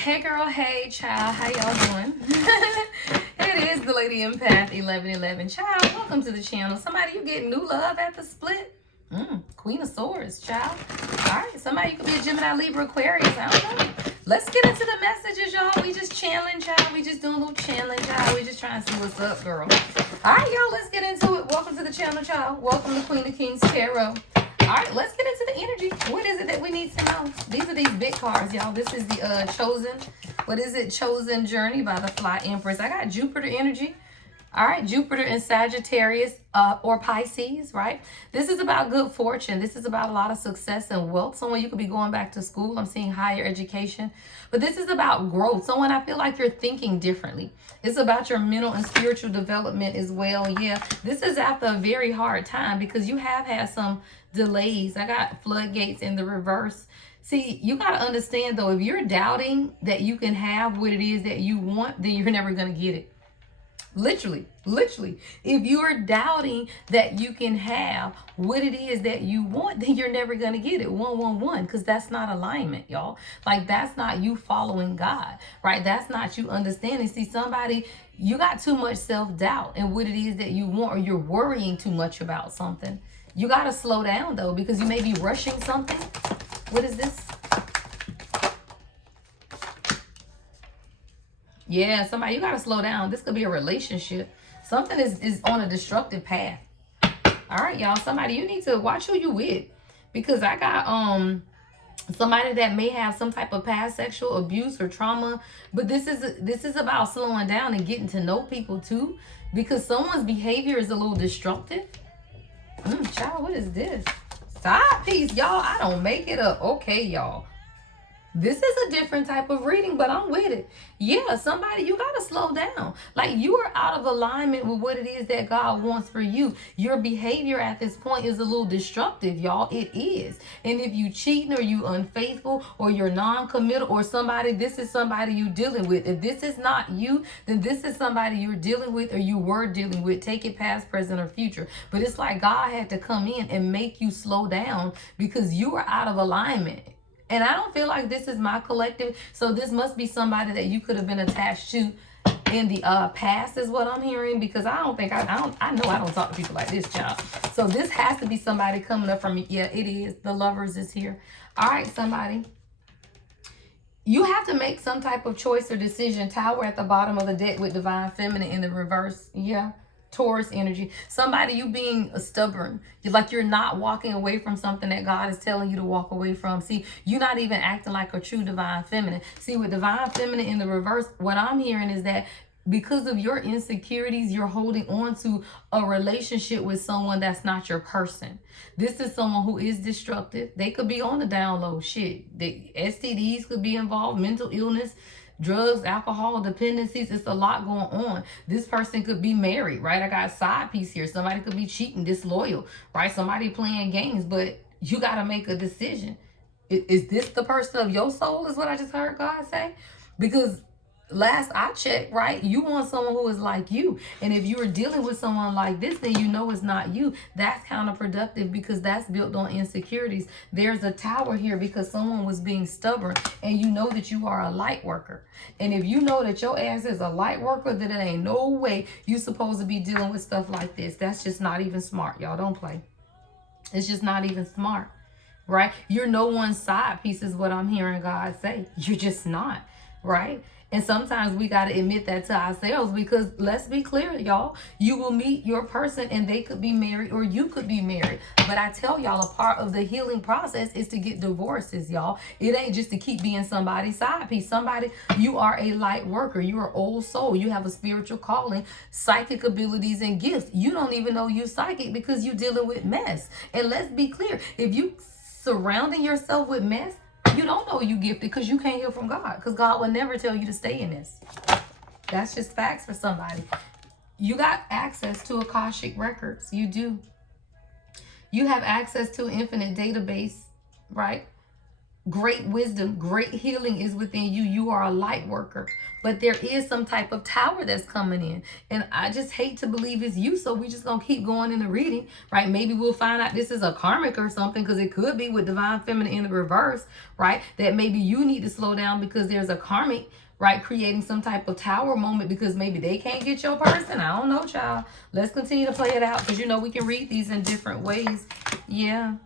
Hey girl, hey child, how y'all doing? It is the Lady Empath 1111. Child, welcome to the channel. Somebody, you getting new love at the split? Queen of Swords, child. Alright, somebody, you could be a Gemini, Libra, Aquarius, I don't know. Let's get into the messages, y'all. We just channeling, child. We just doing a little channeling, child. We just trying to see what's up, girl. Alright, y'all, let's get into it. Welcome to the channel, child. Welcome to Queen of Kings Tarot. All right, let's get into the energy. What is it that we need to know? These are these big cards, y'all. This is the Chosen. What is it? Chosen Journey by the Fly Empress. I got Jupiter energy. All right, Jupiter in Sagittarius or Pisces, right? This is about good fortune. This is about a lot of success and wealth. Someone, you could be going back to school. I'm seeing higher education. But this is about growth. Someone, I feel like you're thinking differently. It's about your mental and spiritual development as well. Yeah, this is after a very hard time because you have had some delays. I got floodgates in the reverse. See, you got to understand, though, if you're doubting that you can have what it is that you want, then you're never going to get it. Literally, if you are doubting that you can have what it is that you want, then you're never going to get it. 111, because that's not alignment, y'all. Like, that's not you following God, right? That's not you understanding. See, somebody, you got too much self-doubt in what it is that you want, or you're worrying too much about something. You got to slow down, though, because you may be rushing something. What is this? Yeah, somebody, you got to slow down. This could be a relationship. Something is on a destructive path. All right, y'all. Somebody, you need to watch who you with. Because I got somebody that may have some type of past sexual abuse or trauma. But this is about slowing down and getting to know people, too. Because someone's behavior is a little destructive. Child, what is this? Side piece, y'all. I don't make it up. Okay, y'all. This is a different type of reading, but I'm with it. Yeah, somebody, you got to slow down. Like, you are out of alignment with what it is that God wants for you. Your behavior at this point is a little destructive, y'all. It is. And if you cheating or you unfaithful or you're non-committal or somebody, this is somebody you dealing with. If this is not you, then this is somebody you're dealing with or you were dealing with. Take it past, present, or future. But it's like God had to come in and make you slow down because you are out of alignment. And I don't feel like this is my collective. So this must be somebody that you could have been attached to in the past is what I'm hearing. Because I know I don't talk to people like this, child. So this has to be somebody coming up from me. Yeah, it is. The Lovers is here. All right, somebody. You have to make some type of choice or decision. Tower at the bottom of the deck with Divine Feminine in the reverse. Yeah. Taurus energy. Somebody, you being stubborn. You're not walking away from something that God is telling you to walk away from. See, you're not even acting like a true Divine Feminine. See, with Divine Feminine in the reverse, what I'm hearing is that because of your insecurities, you're holding on to a relationship with someone that's not your person. This is someone who is destructive. They could be on the down low. Shit. The STDs could be involved, mental illness, drugs, alcohol, dependencies. It's a lot going on. This person could be married, right? I got a side piece here. Somebody could be cheating, disloyal, right? Somebody playing games, but you got to make a decision. Is this the person of your soul is what I just heard God say? Because last I checked, right, you want someone who is like you. And if you are dealing with someone like this, then you know it's not you. That's counterproductive because that's built on insecurities. There's a tower here because someone was being stubborn, and you know that you are a light worker. And if you know that your ass is a light worker, then it ain't no way you supposed to be dealing with stuff like this. That's just not even smart. Y'all don't play. It's just not even smart, right? You're no one's side piece is what I'm hearing God say. You're just not, right? And sometimes we got to admit that to ourselves because let's be clear, y'all. You will meet your person and they could be married or you could be married. But I tell y'all, a part of the healing process is to get divorces, y'all. It ain't just to keep being somebody's side piece. Somebody, you are a light worker. You are old soul. You have a spiritual calling, psychic abilities and gifts. You don't even know you're psychic because you're dealing with mess. And let's be clear. If you surrounding yourself with mess, you don't know you gifted because you can't hear from God. Because God will never tell you to stay in this. That's just facts for somebody. You got access to Akashic records. You do. You have access to an infinite database, right? Great wisdom, great healing is within you. You are a light worker. But there is some type of tower that's coming in. And I just hate to believe it's you. So we just going to keep going in the reading, right? Maybe we'll find out this is a karmic or something, because it could be with divine feminine in the reverse, right? That maybe you need to slow down because there's a karmic, right, creating some type of tower moment because maybe they can't get your person. I don't know, child. Let's continue to play it out because, you know, we can read these in different ways. Yeah.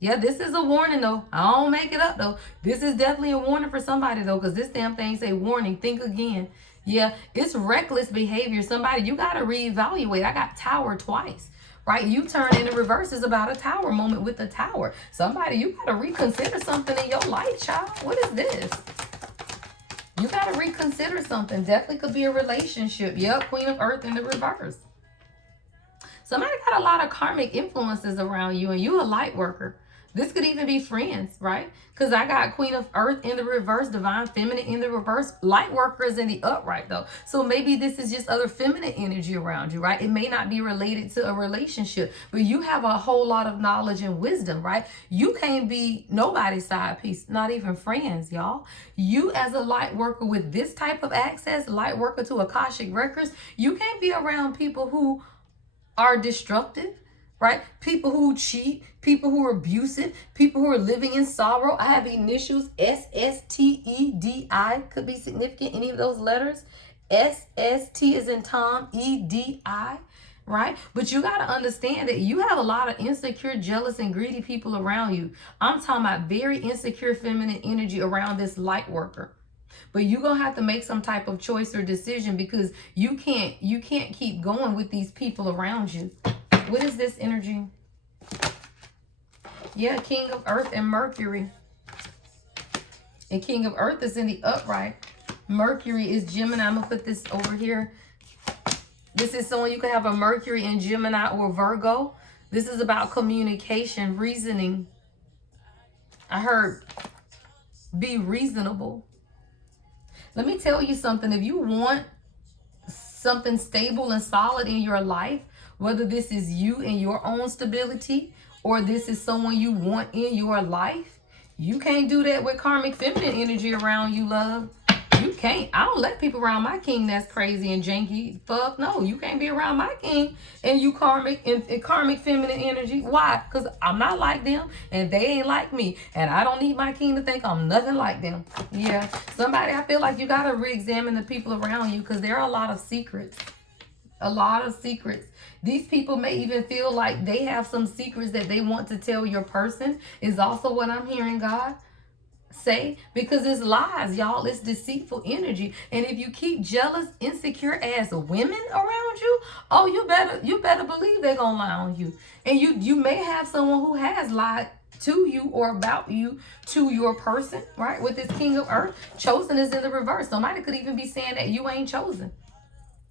Yeah, this is a warning, though. I don't make it up, though. This is definitely a warning for somebody, though, because this damn thing say warning. Think again. Yeah, it's reckless behavior. Somebody, you got to reevaluate. I got tower twice, right? You turn in the reverse is about a tower moment with the tower. Somebody, you got to reconsider something in your life, child. What is this? You got to reconsider something. Definitely could be a relationship. Yep, Queen of Earth in the reverse. Somebody got a lot of karmic influences around you, and you a light worker. This could even be friends, right? Because I got Queen of Earth in the reverse, Divine Feminine in the reverse, light workers in the upright, though. So maybe this is just other feminine energy around you, right? It may not be related to a relationship, but you have a whole lot of knowledge and wisdom, right? You can't be nobody's side piece, not even friends, y'all. You as a light worker with this type of access, light worker to Akashic Records, you can't be around people who are destructive, right? People who cheat, people who are abusive, people who are living in sorrow. I have initials SSTEDI, could be significant, any of those letters. SST is in Tom, EDI, right? But you got to understand that you have a lot of insecure, jealous, and greedy people around you. I'm talking about very insecure feminine energy around this light worker. But you're going to have to make some type of choice or decision because you can't keep going with these people around you. What is this energy? Yeah, King of Earth and Mercury. And King of Earth is in the upright. Mercury is Gemini. I'm going to put this over here. This is someone you can have a Mercury in Gemini or Virgo. This is about communication, reasoning. I heard be reasonable. Let me tell you something. If you want something stable and solid in your life, whether this is you and your own stability or this is someone you want in your life, you can't do that with karmic feminine energy around you, love. You can't. I don't let people around my king that's crazy and janky. Fuck no. You can't be around my king and you karmic and karmic feminine energy. Why? Because I'm not like them and they ain't like me. And I don't need my king to think I'm nothing like them. Yeah. Somebody, I feel like you got to re-examine the people around you because there are a lot of secrets. A lot of secrets. These people may even feel like they have some secrets that they want to tell your person is also what I'm hearing God say, because it's lies, y'all. It's deceitful energy. And if you keep jealous, insecure ass women around you, oh, you better believe they're gonna lie on you. And you may have someone who has lied to you or about you to your person, right? With this King of Earth, chosen is in the reverse. Somebody could even be saying that you ain't chosen,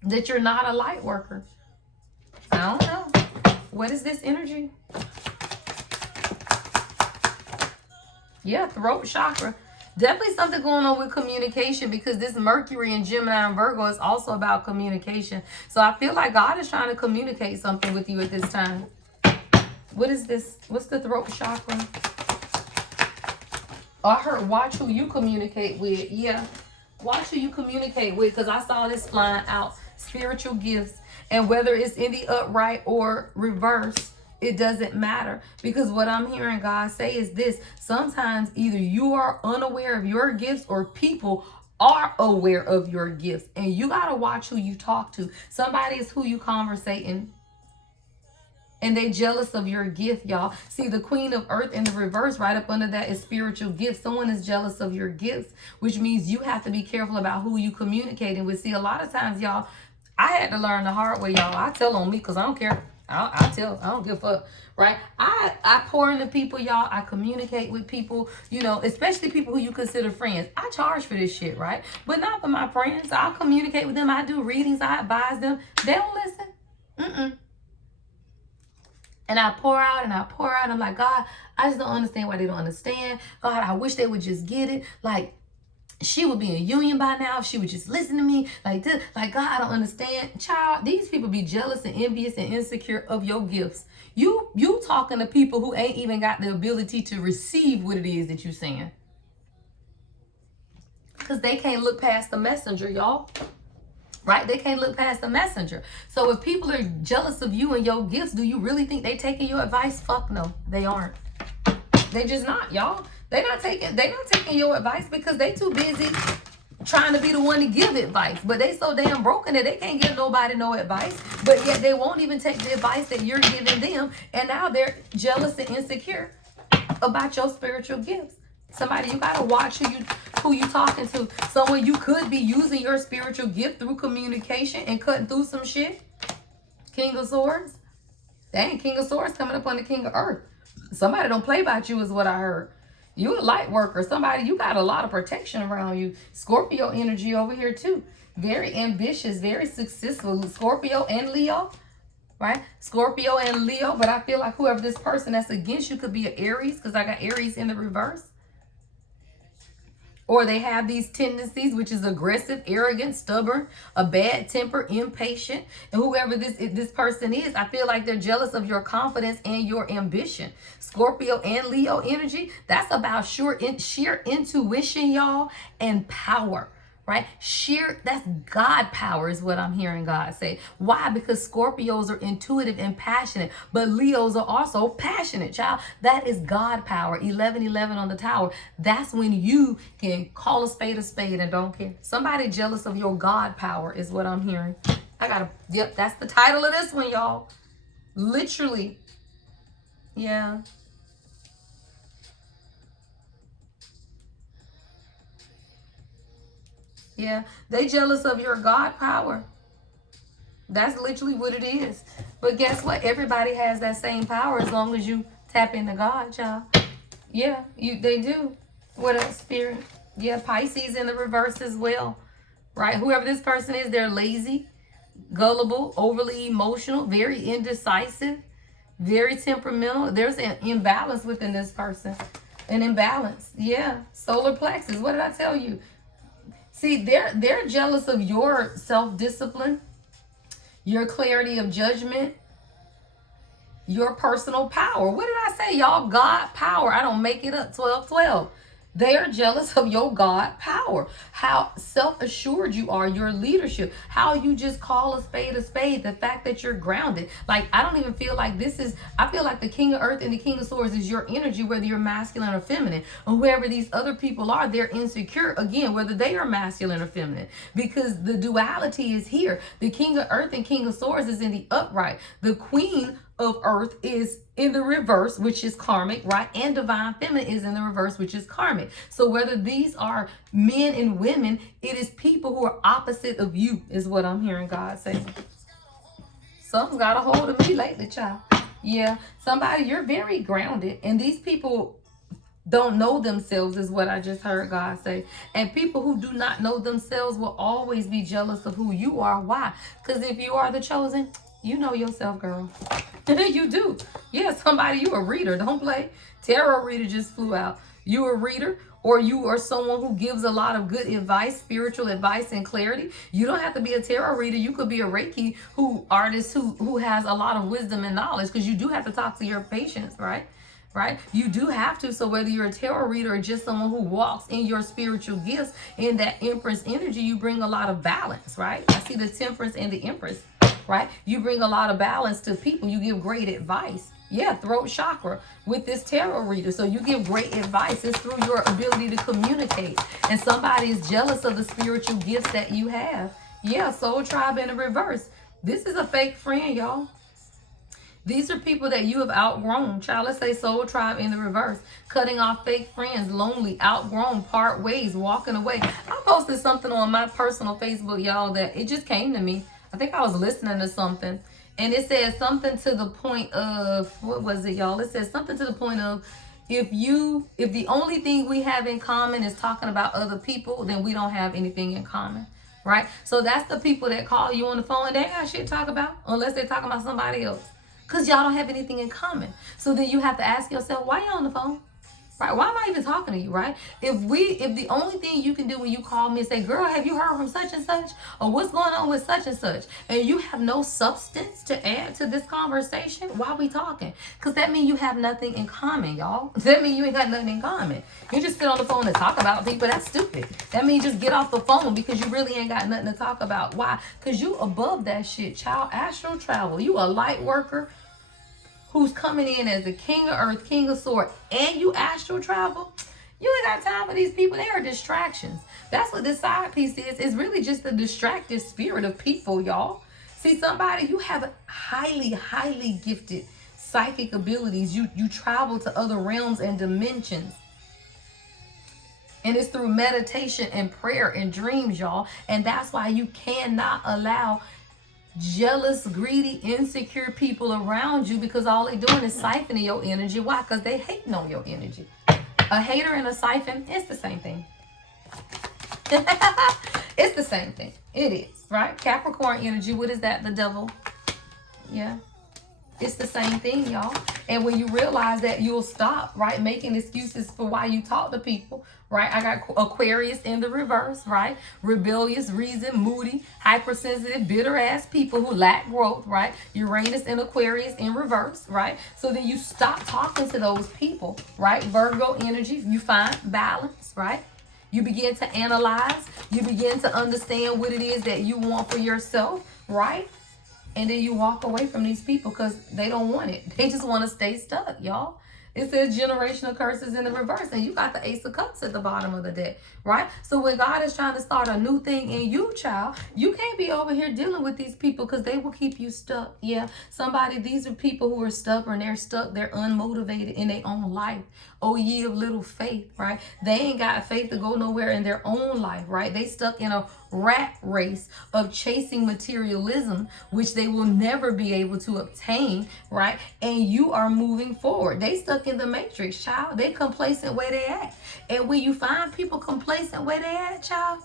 that you're not a light worker. I don't know. What is this energy? Yeah, throat chakra. Definitely something going on with communication because this Mercury in Gemini and Virgo is also about communication. So I feel like God is trying to communicate something with you at this time. What is this? What's the throat chakra? Oh, I heard watch who you communicate with. Yeah, watch who you communicate with because I saw this flying out. Spiritual gifts. And whether it's in the upright or reverse, it doesn't matter because what I'm hearing God say is this. Sometimes either you are unaware of your gifts or people are aware of your gifts. And you got to watch who you talk to. Somebody is who you conversating. And they jealous of your gift, y'all. See, the Queen of Earth in the reverse, right up under that is spiritual gifts. Someone is jealous of your gifts, which means you have to be careful about who you communicating with. See, a lot of times, y'all, I had to learn the hard way, y'all. I tell on me because I don't care. I don't give a fuck, right? I pour into people, y'all. I communicate with people, you know, especially people who you consider friends. I charge for this shit, right? But not for my friends. I'll communicate with them. I do readings. I advise them. They don't listen. And I pour out and I pour out. I'm like, God, I just don't understand why they don't understand. God, I wish they would just get it. Like, she would be in union by now if she would just listen to me. Like this, like, God, I don't understand. Child, these people be jealous and envious and insecure of your gifts. You talking to people who ain't even got the ability to receive what it is that you're saying. Because they can't look past the messenger, y'all. Right? They can't look past the messenger. So if people are jealous of you and your gifts, do you really think they taking your advice? Fuck no, they aren't. They just not, y'all. They not taking your advice because they too busy trying to be the one to give advice. But they so damn broken that they can't give nobody no advice. But yet they won't even take the advice that you're giving them. And now they're jealous and insecure about your spiritual gifts. Somebody, you gotta watch who you talking to. Someone you could be using your spiritual gift through communication and cutting through some shit. King of Swords. Dang, King of Swords coming up on the King of Earth. Somebody don't play about you is what I heard. You a light worker. Somebody, you got a lot of protection around you. Scorpio energy over here too. Very ambitious, very successful. Scorpio and Leo. Right? Scorpio and Leo. But I feel like whoever this person that's against you could be an Aries, because I got Aries in the reverse. Or they have these tendencies, which is aggressive, arrogant, stubborn, a bad temper, impatient. And whoever this person is, I feel like they're jealous of your confidence and your ambition. Scorpio and Leo energy, that's about sheer intuition, y'all, and power. Right? That's God power is what I'm hearing God say. Why? Because Scorpios are intuitive and passionate, but Leos are also passionate, child. That is God power. 1111 on the tower. That's when you can call a spade and don't care. Somebody jealous of your God power is what I'm hearing. Yep, that's the title of this one, y'all. Literally. Yeah. Yeah, they jealous of your God power. That's literally what it is. But guess what? Everybody has that same power as long as you tap into God, y'all. Yeah, they do. What else, Spirit? Yeah, Pisces in the reverse as well. Right? Whoever this person is, they're lazy, gullible, overly emotional, very indecisive, very temperamental. There's an imbalance within this person. An imbalance. Yeah. Solar plexus. What did I tell you? See, they're jealous of your self-discipline, your clarity of judgment, your personal power. What did I say, y'all? God power. I don't make it up. 12-12. They are jealous of your God power. How self-assured you are, your leadership, how you just call a spade, the fact that you're grounded. Like, I don't even feel like I feel like the King of Earth and the King of Swords is your energy, whether you're masculine or feminine. And whoever these other people are, they're insecure, again, whether they are masculine or feminine. Because the duality is here. The King of Earth and King of Swords is in the upright. The Queen of Earth is in the reverse, which is karmic, right? And divine feminine is in the reverse, which is karmic. So whether these are men and women, it is people who are opposite of you, is what I'm hearing God say. Something's got a hold of me lately, child. Yeah, somebody, you're very grounded, and these people don't know themselves, is what I just heard God say. And people who do not know themselves will always be jealous of who you are. Why? Because if you are the chosen, you know yourself, girl. You do. Yeah, somebody, you a reader. Don't play. Tarot reader just flew out. You a reader, or you are someone who gives a lot of good advice, spiritual advice and clarity. You don't have to be a tarot reader. You could be a Reiki artist who has a lot of wisdom and knowledge, because you do have to talk to your patients, right? Right? You do have to. So whether you're a tarot reader or just someone who walks in your spiritual gifts, in that Empress energy, you bring a lot of balance, right? I see the Temperance and the Empress. Right? You bring a lot of balance to people. You give great advice. Yeah, throat chakra with this tarot reader. So you give great advice. It's through your ability to communicate. And somebody is jealous of the spiritual gifts that you have. Yeah, soul tribe in the reverse. This is a fake friend, y'all. These are people that you have outgrown. Child, let's say soul tribe in the reverse. Cutting off fake friends, lonely, outgrown, part ways, walking away. I posted something on my personal Facebook, y'all, that it just came to me. I think I was listening to something, and it says something to the point of, what was it, y'all? It says something to the point of, if the only thing we have in common is talking about other people, then we don't have anything in common, right? So that's the people that call you on the phone and they ain't got shit to talk about, unless they're talking about somebody else, because y'all don't have anything in common. So then you have to ask yourself, why you on the phone? Right? Why am I even talking to you, right? If the only thing you can do when you call me and say, girl, have you heard from such and such? Or what's going on with such and such? And you have no substance to add to this conversation, why are we talking? Because that means you have nothing in common, y'all. That means you ain't got nothing in common. You just sit on the phone and talk about people. That's stupid. That means just get off the phone because you really ain't got nothing to talk about. Why? Because you above that shit, child. Astral travel. You a light worker who's coming in as the king of earth, king of sword, and you astral travel, you ain't got time for these people. They are distractions. That's what this side piece is. It's really just the distracted spirit of people, y'all. See, somebody, you have highly, highly gifted psychic abilities. You travel to other realms and dimensions. And it's through meditation and prayer and dreams, y'all. And that's why you cannot allow jealous, greedy, insecure people around you, because all they doing is siphoning your energy. Why? Because they hating on your energy. A hater and a siphon, it's the same thing. It's the same thing. It is, right? Capricorn energy, what is that? The devil. Yeah. It's the same thing, y'all. And when you realize that, you'll stop, right, making excuses for why you talk to people, right? I got Aquarius in the reverse, right? Rebellious, reason, moody, hypersensitive, bitter-ass people who lack growth, right? Uranus and Aquarius in reverse, right? So then you stop talking to those people, right? Virgo energy, you find balance, right? You begin to analyze. You begin to understand what it is that you want for yourself, right? And then you walk away from these people because they don't want it. They just want to stay stuck, y'all. It says generational curses in the reverse. And you got the Ace of Cups at the bottom of the deck, right? So when God is trying to start a new thing in you, child, you can't be over here dealing with these people because they will keep you stuck. Yeah, these are people who are stubborn. They're stuck. They're unmotivated in their own life. Oh, ye of little faith, right? They ain't got faith to go nowhere in their own life, right? They stuck in a rat race of chasing materialism, which they will never be able to obtain, right? And you are moving forward. They stuck in the matrix, child. They complacent where they at. And when you find people complacent where they at, child,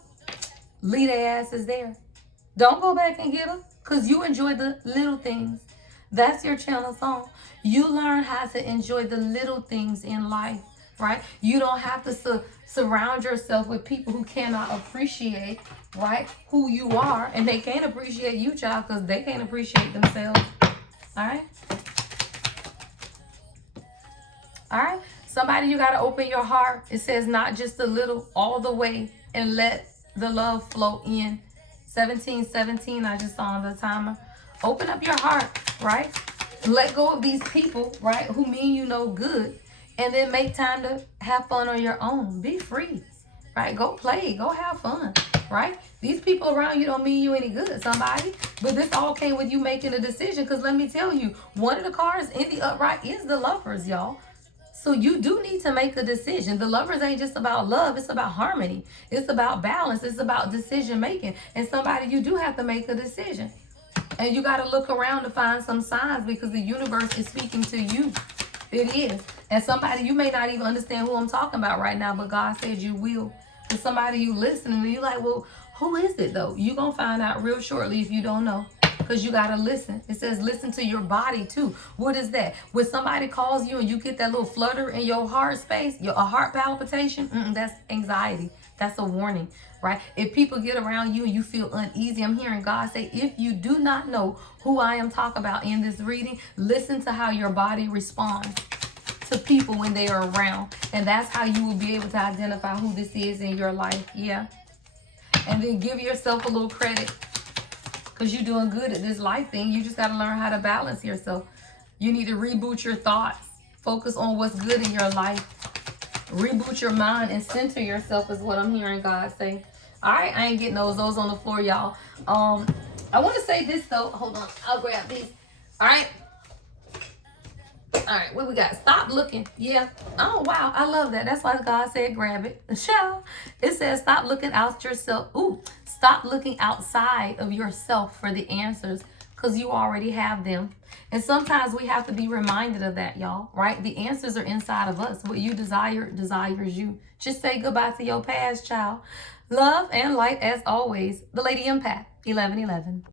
leave their asses there. Don't go back and get them, because you enjoy the little things. That's your channel song. You learn how to enjoy the little things in life, right? You don't have to surround yourself with people who cannot appreciate, right, who you are. And they can't appreciate you, child, because they can't appreciate themselves. All right? All right? Somebody, you got to open your heart. It says not just a little, all the way, and let the love flow in. 1717, I just saw on the timer. Open up your heart, right? Let go of these people, right, who mean you no good. And then make time to have fun on your own. Be free, right? Go play. Go have fun, right? These people around you don't mean you any good, somebody. But this all came with you making a decision. Because let me tell you, one of the cards in the upright is the Lovers, y'all. So you do need to make a decision. The Lovers ain't just about love. It's about harmony. It's about balance. It's about decision making. And somebody, you do have to make a decision. And you got to look around to find some signs, because the universe is speaking to you. It is. And somebody, you may not even understand who I'm talking about right now, but God said you will. To somebody you listening and you're like, well, who is it though? You're going to find out real shortly if you don't know. Because you got to listen. It says listen to your body too. What is that? When somebody calls you and you get that little flutter in your heart space, a heart palpitation, that's anxiety. That's a warning, right? If people get around you and you feel uneasy, I'm hearing God say, if you do not know who I am talking about in this reading, listen to how your body responds to people when they are around. And that's how you will be able to identify who this is in your life. Yeah. And then give yourself a little credit, because you're doing good at this life thing. You just got to learn how to balance yourself. You need to reboot your thoughts. Focus on what's good in your life. Reboot your mind and center yourself is what I'm hearing God say. All right, I ain't getting those on the floor, y'all. I want to say this though. Hold on, I'll grab these. All right. All right, what we got? Stop looking. Yeah. Oh, wow. I love that. That's why God said grab it. Shall. It says stop looking out yourself. Ooh, stop looking outside of yourself for the answers, because you already have them. And sometimes we have to be reminded of that, y'all, right? The answers are inside of us. What you desire desires you. Just say goodbye to your past, child. Love and light as always. The Lady Empath, 1111.